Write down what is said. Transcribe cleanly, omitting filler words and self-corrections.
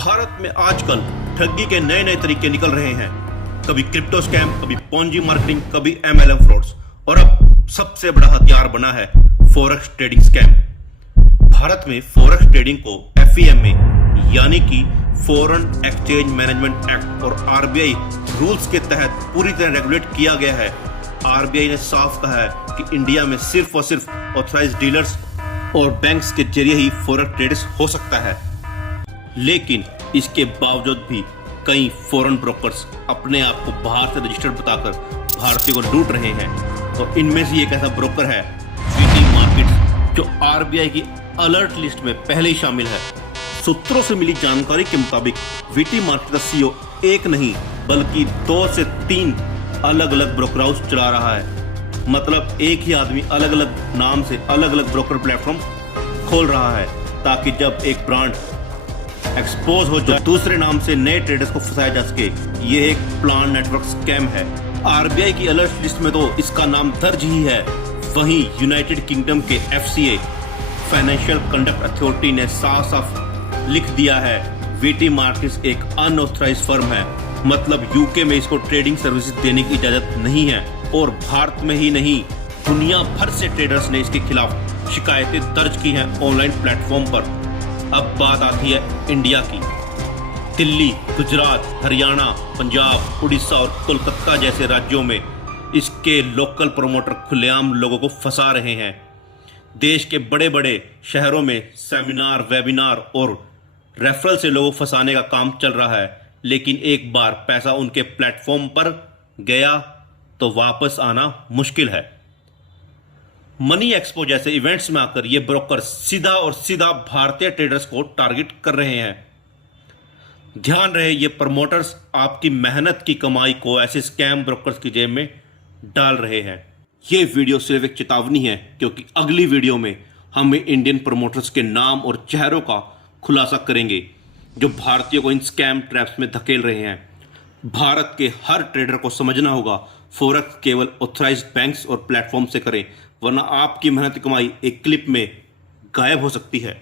भारत में आजकल ठगी के नए नए तरीके निकल रहे हैं। कभी क्रिप्टो स्कैम, कभी पॉन्जी मार्केटिंग, कभी एमएलएम फ्रॉड्स और अब सबसे बड़ा हथियार बना है फॉरेक्स ट्रेडिंग स्कैम। भारत में फॉरेक्स ट्रेडिंग को एफईएमए यानी कि फॉरेन एक्सचेंज मैनेजमेंट एक्ट और आरबीआई रूल्स के तहत पूरी तरह रेगुलेट किया गया है। आरबीआई ने साफ कहा है कि इंडिया में सिर्फ और सिर्फ ऑथराइज्ड डीलर्स और बैंक्स के जरिए ही फॉरेक्स ट्रेड्स हो सकता है। लेकिन इसके बावजूद भी कई फॉरेन ब्रोकर्स अपने आप को बाहर से रजिस्टर्ड बताकर भारतीयों को लूट रहे हैं। और इनमें से एक ऐसा ब्रोकर है वीटी मार्केट्स, जो आरबीआई की अलर्ट लिस्ट में पहले ही शामिल है। सूत्रों से मिली जानकारी के मुताबिक वीटी मार्केट का सीईओ एक नहीं बल्कि 2 से 3 अलग अलग ब्रोकर हाउस चला रहा है। मतलब एक ही आदमी अलग अलग नाम से अलग अलग ब्रोकर प्लेटफॉर्म खोल रहा है, ताकि जब एक ब्रांड एक्सपोज हो जाए दूसरे नाम से नए ट्रेडर्स को फंसाया जा सके। ये एक प्लान नेटवर्क स्कैम है। आरबीआई की अलर्ट लिस्ट में तो इसका नाम दर्ज ही है। वहीं यूनाइटेड किंगडम के एफसीए फाइनेंशियल कंडक्ट अथॉरिटी ने साफ साफ लिख दिया है वीटी मार्केट्स एक अनऑथराइज्ड फर्म है। मतलब यूके में इसको ट्रेडिंग सर्विसेज देने की इजाजत नहीं है। और भारत में ही नहीं, दुनिया भर से ट्रेडर्स ने इसके खिलाफ शिकायतें दर्ज की हैं ऑनलाइन प्लेटफॉर्म पर। अब बात आती है इंडिया की। दिल्ली, गुजरात, हरियाणा, पंजाब, उड़ीसा और कोलकाता जैसे राज्यों में इसके लोकल प्रमोटर खुलेआम लोगों को फंसा रहे हैं। देश के बड़े बड़े शहरों में सेमिनार, वेबिनार और रेफरल से लोगों को फंसाने का काम चल रहा है। लेकिन एक बार पैसा उनके प्लेटफॉर्म पर गया तो वापस आना मुश्किल है। मनी एक्सपो जैसे इवेंट्स में आकर ये ब्रोकर सीधा और सीधा भारतीय ट्रेडर्स को टारगेट कर रहे हैं। ध्यान रहे, ये प्रमोटर्स आपकी मेहनत की कमाई को ऐसे स्कैम ब्रोकर्स की जेब में डाल रहे हैं। ये वीडियो सिर्फ एक चेतावनी है, क्योंकि अगली वीडियो में हम इंडियन प्रमोटर्स के नाम और चेहरों का खुलासा करेंगे जो भारतीयों को इन स्कैम ट्रैप्स में धकेल रहे हैं। भारत के हर ट्रेडर को समझना होगा, फॉरेक्स केवल ऑथराइज्ड बैंक्स और प्लेटफॉर्म से करें, वरना आपकी मेहनत कमाई एक क्लिप में गायब हो सकती है।